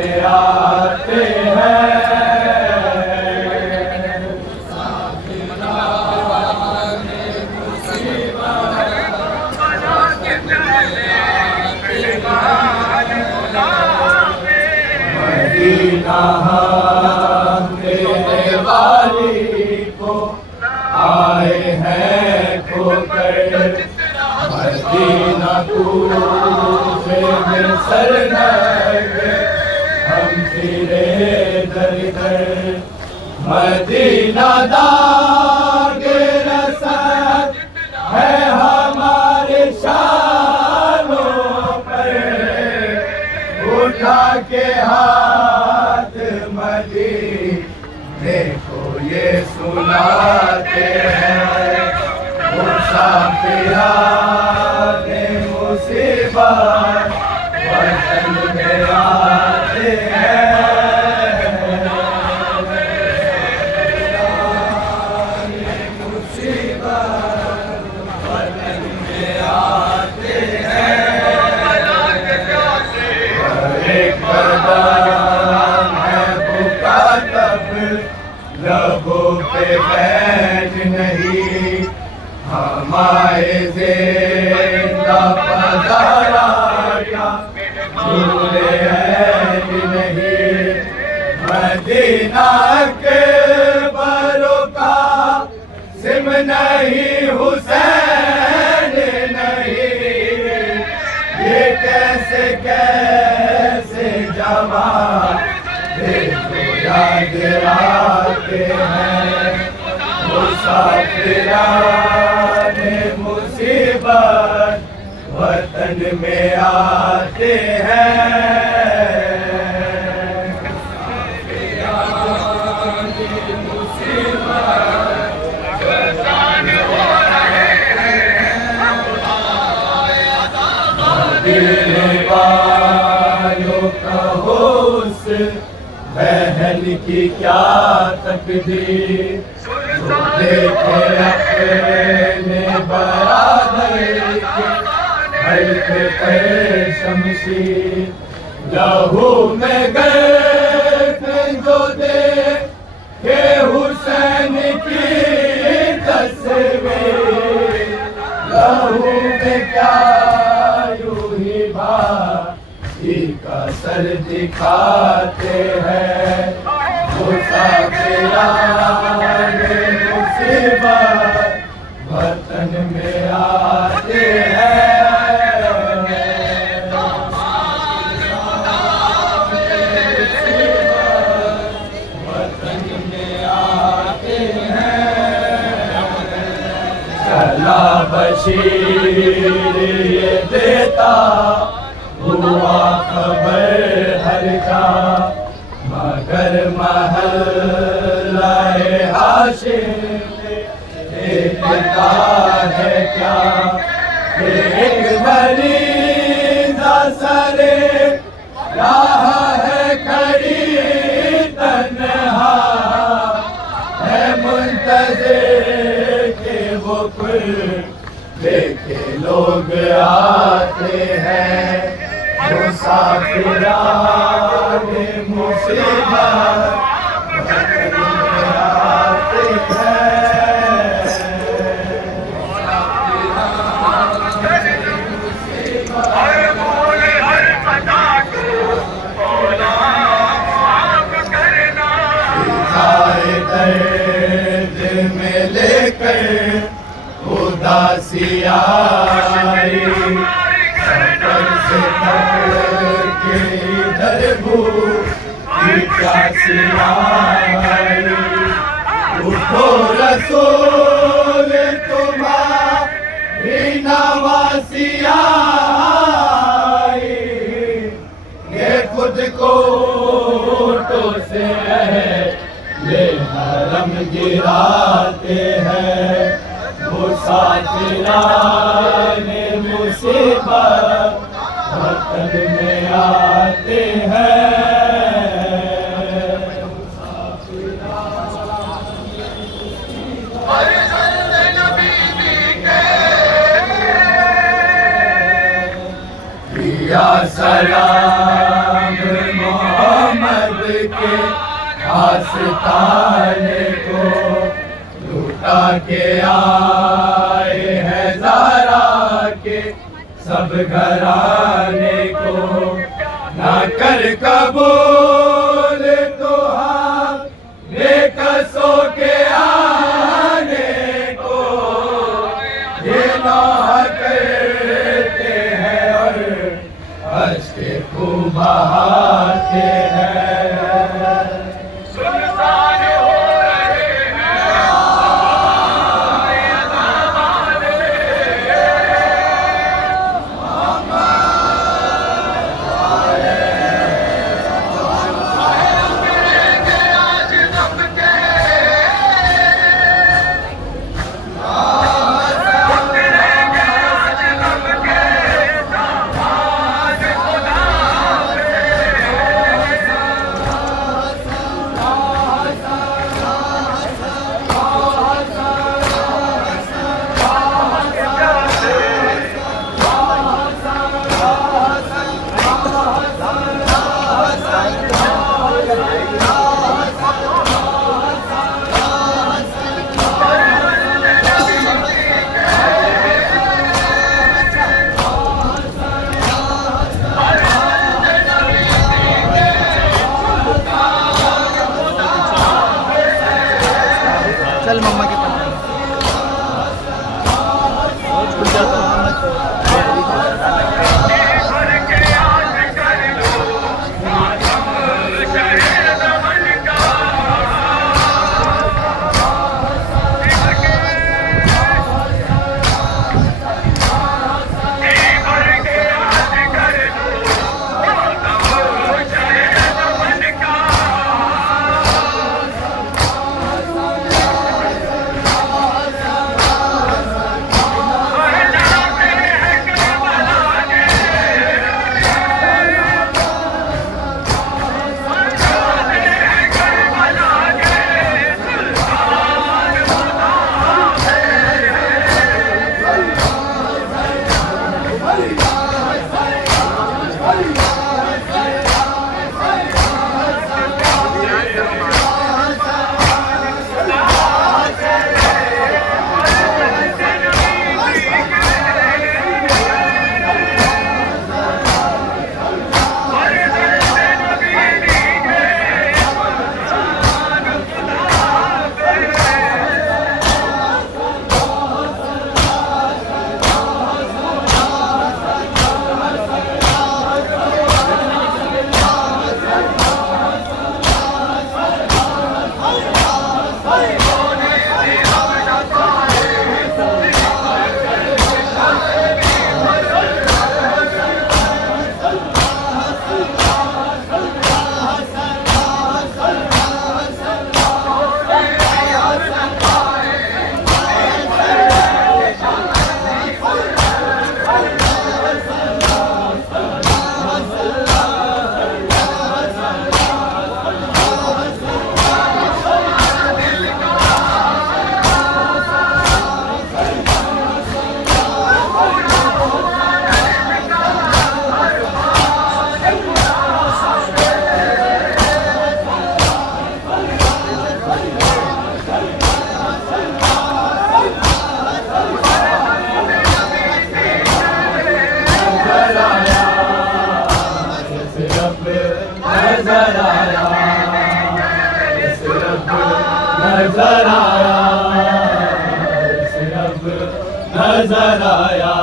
में आते हैं। मदीना देने वाली को आए हैं खोकर, मदीना तूफे में सरनग हम फिरे दर दर। मदीना दागे रसद है हमारे शानों पर, उठा के हाथ मदीने को ये सुनाते हैं। मुसाफिराने मुसीबत वतन में आते हैं। लबों पे बैठ नहीं हमारे ज़िंदा पधारा क्या भूले हैं नहीं। मदीना के बरों का सिम नहीं हुसैन नहीं, ये कैसे कैसे जवान याद आते हैं। मुसाफिराने मुसीबत वतन में आते हैं। दिल वालों का होश बहन की क्या तकदीर, जो देखे अपने बराबर के हल्के पर शमशीर। लहू में गए जो देखे हुसैन की तस्वीर, लहू में क्या यूं ही का सर दिखाते हैं। मुसाफिराने मुसीबत वतन में आते हैं। वतन में आते हैं। चला बशीर ये देता हुआ खबर हर का, मगर महल्लाए हाशिम देखता है क्या। एक मरीज़ा सरे राह है खड़ी तन्हा, है मुंतज़िर के वो कुल देखे लोग आते हैं। मुसाफिराने मुसीबत वतन में आते हैं। दर्द में लेकर उदासी आई, सफर से थक के इधर भूख की प्यासी आई। उठो रसूल तुम्हारी नवासी आई, ये खुद को तो से ये हरम गिराते हैं। मुसाफिराने मुसीबत वतन में आते हैं। या सलाम के आस्ताने को लूटा के आए हैं ज़ारा के सब घराने को। ना कर कबूल तो हाँ बेकसों के आने को, ये ना करते हैं और हंस के खूब बहाते हैं। चल मम्मा के पास नजर आया,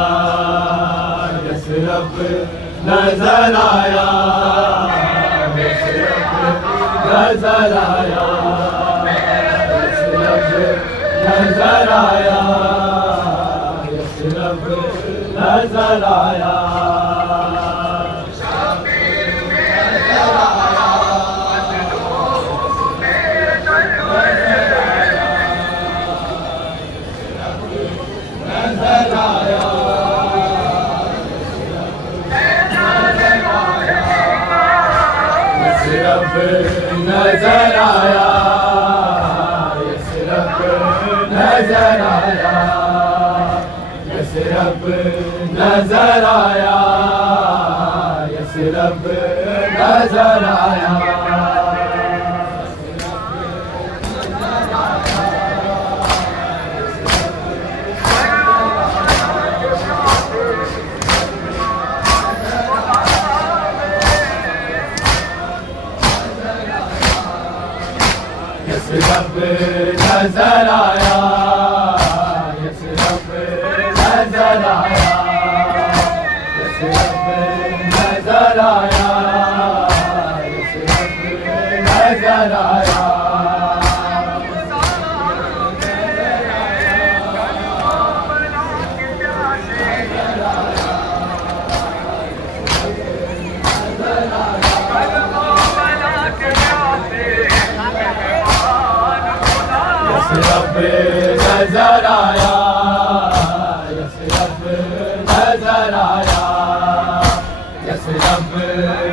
रब नजर आया, रब नजर आया, नजर आया, रब नजर आया, रब नजर आया। रब नजर आया, रब नजर आया, रब नजर आया, रब नजर आया। यस रब नजर आया, यस रब नजर आया, यस रब नजर आया, यस रब नजर आया। यस रब नजर आया, यस रब नजर आया, यस रब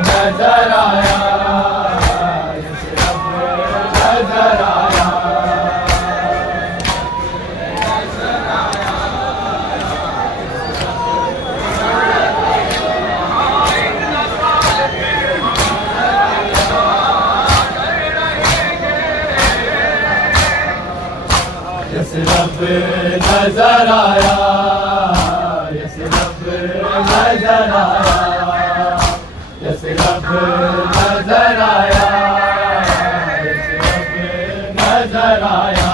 नजर आया, यस रब नजर आया। यस रब नजर आया, यस रब नजर आया, यस रब नजर आया, यस रब नजर आया।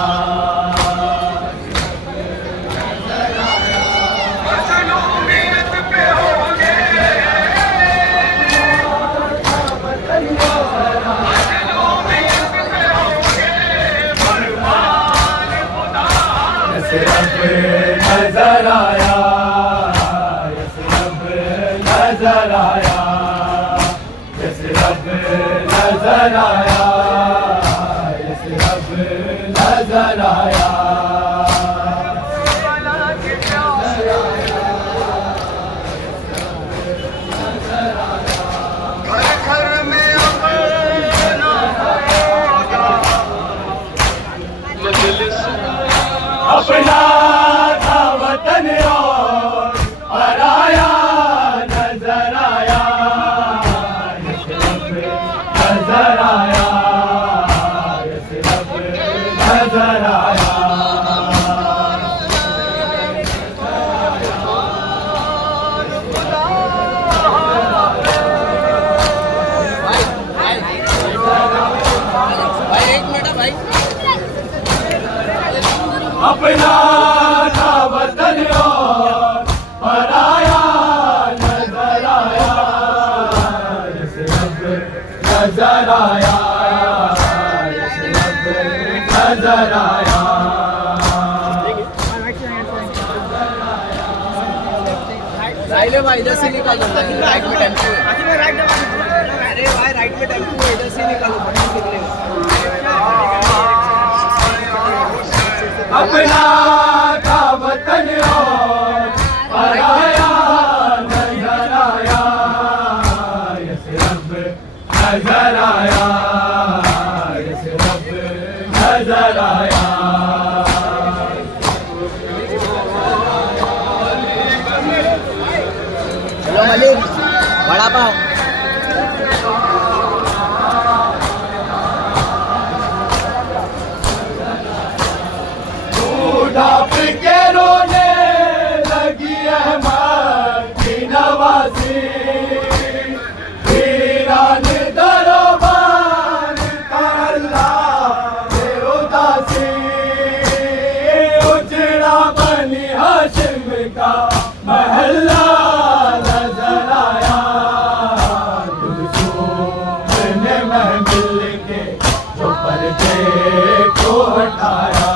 यस रब नजर आया, यस रब नजर आया, यस रब नजर आया, यस रब नजर आया। अपना था वतन और पराया नजर आया, यस रब नजर आया, यस रब नजर आया। अपना था वतन और पराया नजर आया, यस रब नजर आया, यस रब नजर आया। भाई इधर से निकालो, राइट में टेम्पो है। अरे भाई राइट में टेम्पो है, इधर से निकालो। अपना था वतन और पराया नजर आया, यस रब नजर आया, यस रब नजर आया। चलो मलिक, बड़ा पाव। ढाप के रोने लगी अहमद की नवाज़ी, वीरान दरबार का अल्लाह ने उदासी, उजड़ा बनी हाशिम का महल्ला नजर आया, तुझने महफिल के जो पर्दे को हटाया,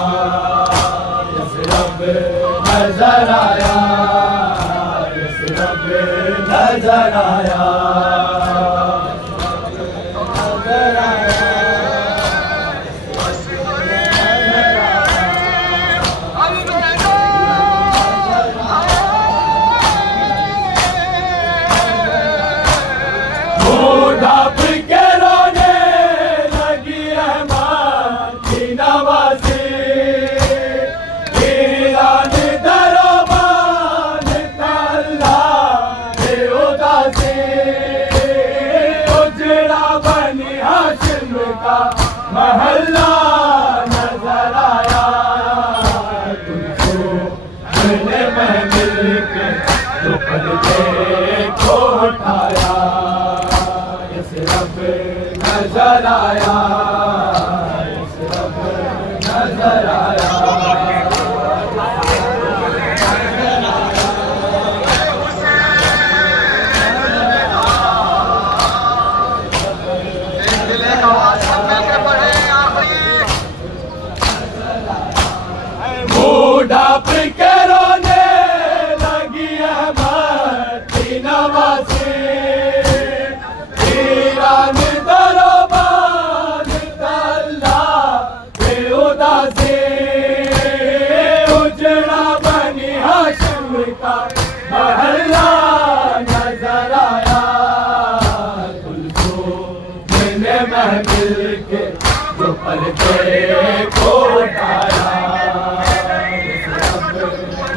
नजर आया, यस रब नजर आया, नजर आया। ढाप के रोने लगी अहमद की नवाज़ी, महल्ला नजर आया, तुझको मैंने महफिल के जो पर्दे को हटाया, यस रब नजर आया, यस रब महफिल के जो पर्दे को उठाया,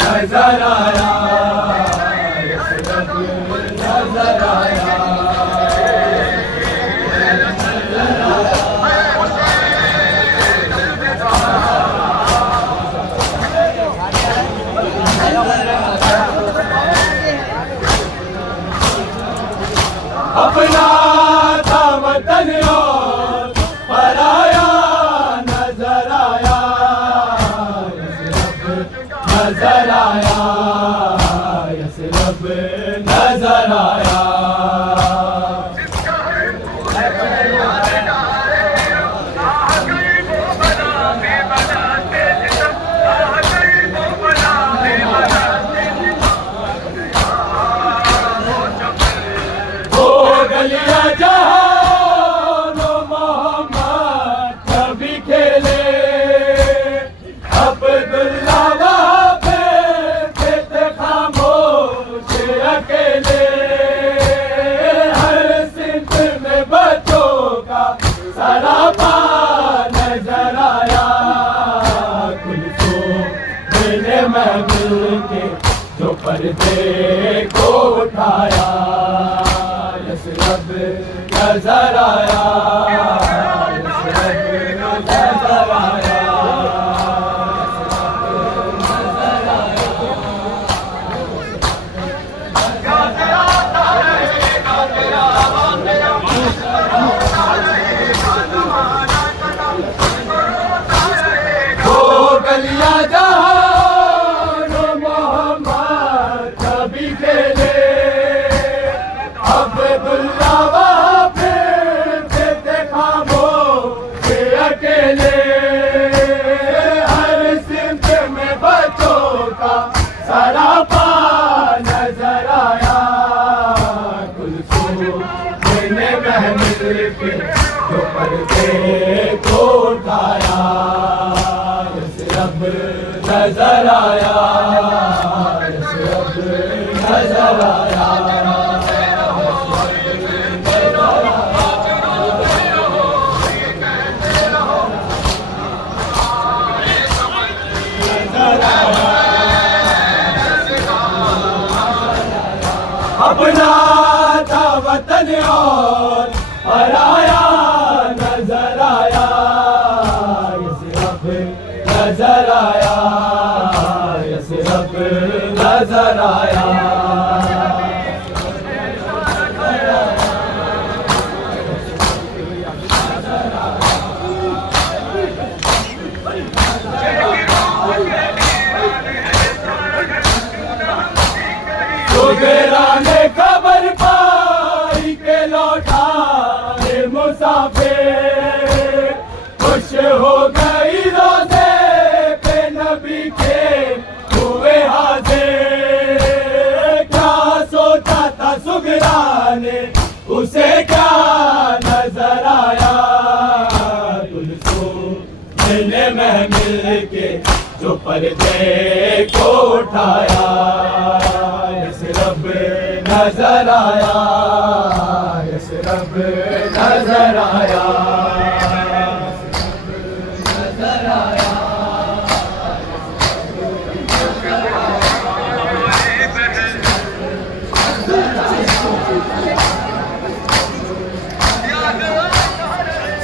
नजर आया, नजर आया। अपना था वतन और पराया नजर आया, नजर आया, यसरब नजर आया। गलियां जहां मोहम्मद कभी खेले, अब्दुल्ला वहाँ पे थे खामोश अकेले। हर सिंध में बच्चों का सरापा नजर आया, कुलसुम ने महफिल के जो पर्दे को उठाया, यसरब नजर आया, यसरब नजर आया। वो गलियां जहां मोहम्मद कभी खेले, अब्दुल्ला वहाँ पे थे खामोश अकेले। हर सिमत में बच्चों का सरापा नजर आया, कुलसुम ने महफिल के जो पर्दे को उठाया, यसरब नजर आया, यसरब नजर आया। अपना था वतन और पराया नजर आया, यसरब नजर आया, यसरब नजर आया। सुगराने खबर पाई के लौटा रे मुसाफिर, खुश हो गई रोज़े पे नबी के हुए हाजिर। क्या सोचा था सुगराने उसे क्या नजर आया, कुलसुम ने महफिल के जो पर्दे को उठाया, यसरब नजर आया, यसरब नजर आया, नजर आया।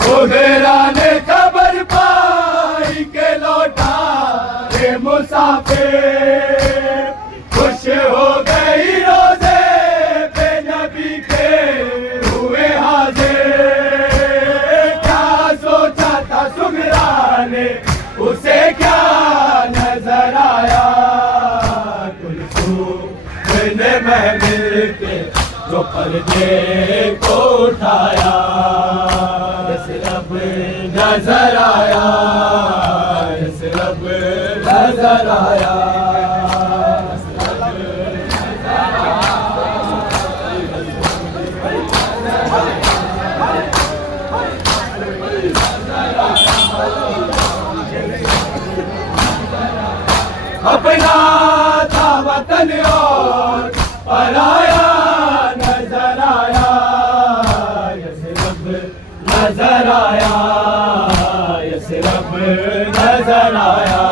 सुगराने खबर पाई के लौटा रे मुसाफिर, खुश हो गई रोज़े पे नबी के हुए हाजिर। क्या सोचा था सुगराने उसे क्या नजर आया, कुलसुम ने महफिल के जो पर्दे को उठाया, यसरब नजर आया, यसरब नजर आया। अपना था वतन और पराया नजर आया, यसरब नजर आया, यसरब नजर आया।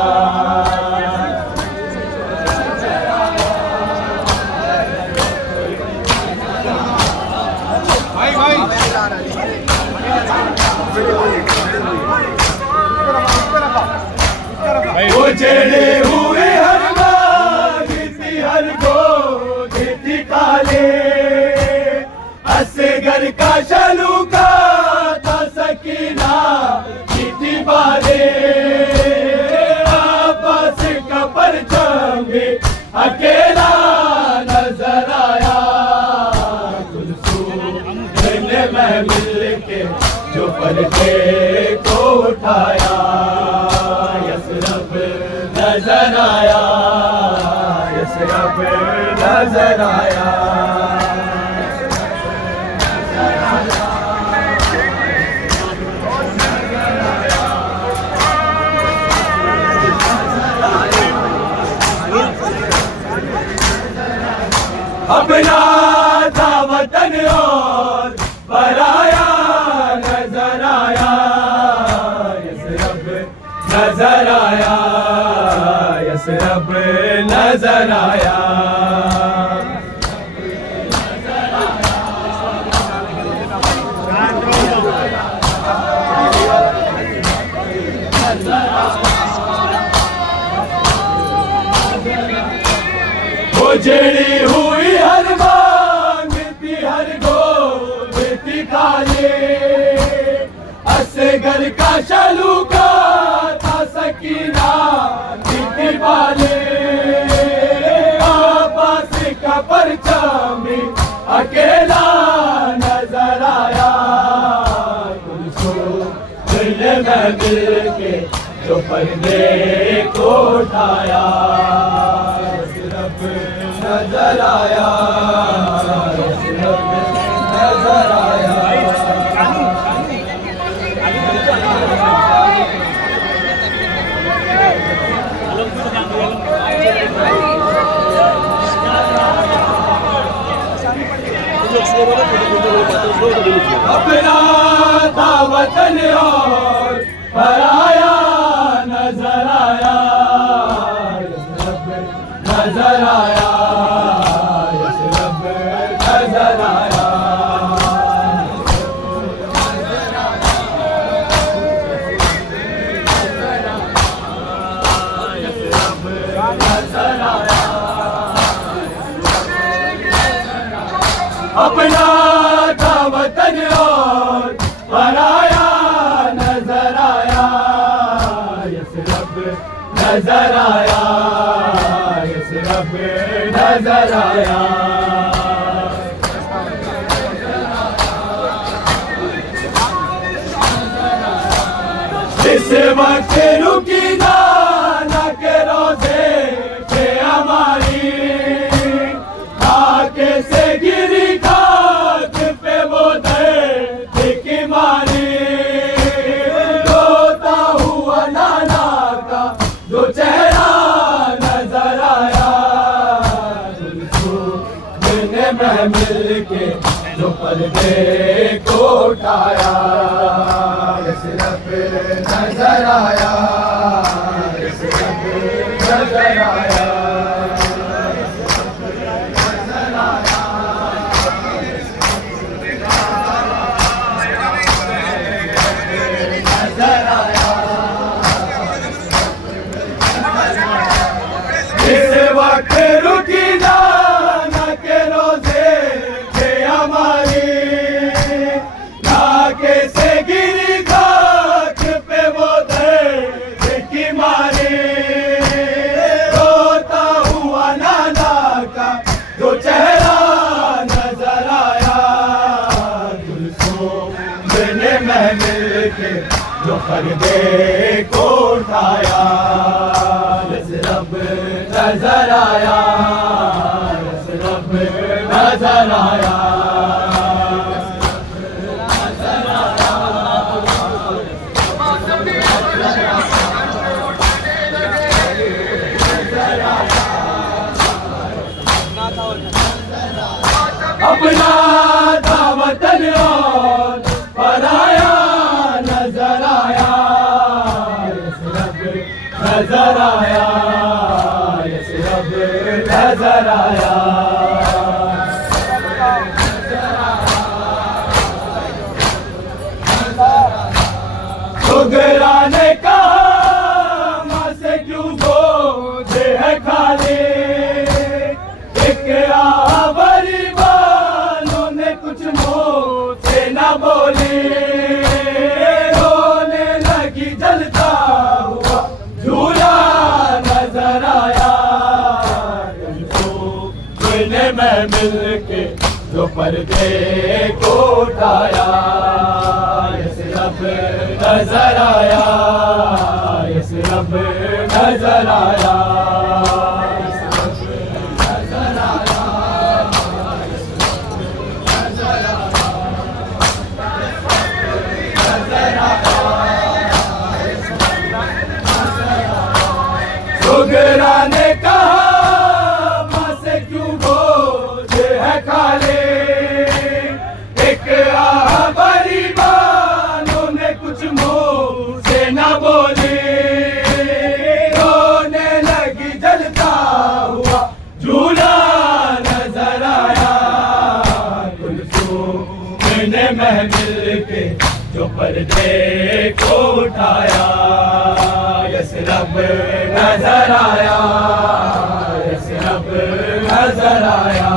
उजड़े हुए हर बाग थी, हर गोद थी काले, असगर का शलूका था सकीना थी बाले, आबास का परचम भी अकेला नजर आया। कुलसूम ने महमिल के जो पर्दे को उठाया, यसरब नजर आया, यसरब नजर आया। अपना था वतन और पराया नजर आया, यसरब नजर आया, यसरब नजर आया। उजड़ी हुई हर बाग थी, हर गोद थी काले, असगर का शलूका था सकीना थी बाले, आबास का परचम भी अकेला नजर आया। कुलसूम ने महमिल के जो पर्दे को उठाया, नजर आया, नजर आया। अपना था वतन और पराया नजर आया, नजर आया, यसरब नजर आया। अपना था वतन और पराया नजर आया, यसरब नजर आया, यसरब नजर आया। इस वक्त रुकी ना के रोजे थे हमारी, खाके से गिरी खाक पे वो दर्द की मारी, रोता हुआ नाना का जो चेहरा नजर आया। मैंने महमिल के जो पर्दे को उठाया, यसरब नजर आया, यसरब नजर आया। इस वक्त रुकी ना के रोजे थे हमारी, खाके से गिरी खाक पे वो दर्द की मारी, रोता हुआ नाना का जो चेहरा नजर आया। कुलसूम ने महमिल के जो पर्दे को उठाया, यसरब नजर आया, यसरब नजर आया। अपना था वतन और पराया नजर आया, यस रब नजर आया। सुगरा ने कहा माँ से क्यों बोझे है खाली, एक आवरी वालों ने कुछ मुंह से न बोली, रोने लगी जलता हुआ झूला नजर आया। तुमने मैं मिल के जो पर्दे को उठाया, यस रब नजर आया, यस रब नजर आया। सुगरा ने कहा माँ से क्यों बोझ है खाली, एक आहबरी वालों ने कुछ मुंह से न बोली, रोने लगी जलता हुआ झूला नजर आया। तुमने महमिल के जो पर्दे को उठाया, यस रब नजर आया, यस रब नजर आया।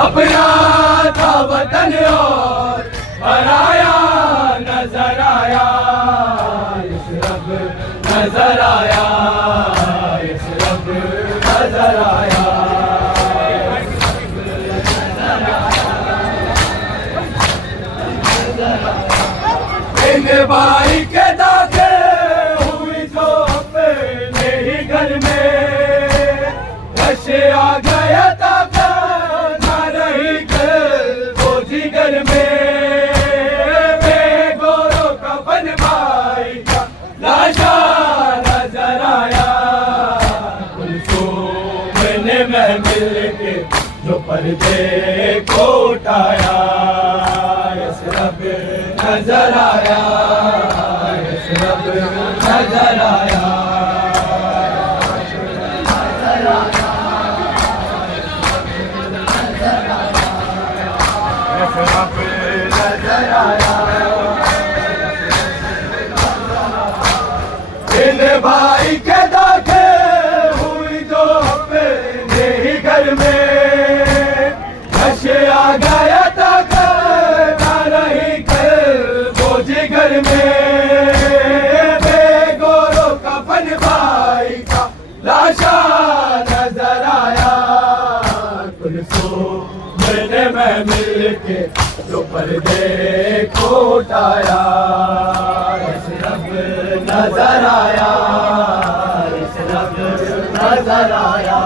अपना था वतन और पराया नजर आया, यस रब नजर आया, यस रब नजर आया। इन भाई के दाखिल हुई जो अपने ही घर में, नशे आ गया था ना रही बोझी घर में, बेगोरों का बन भाई का लाशा नजर आया। मैंने महमिल के जो पर्दे को उठाया, यस रब नजर आया, यस रब नजर आया। यस रब नजर आया। इन भाई के दाखिल हुई जो अपने ही घर में, नशे आ गया था ना रही बोझी घर में, बेगोरों का बन भाई का लाशा नजर आया। मैंने मैं मिल के जो पर्दे को उठाया, यस रब नजर आया, यस रब नजर आया।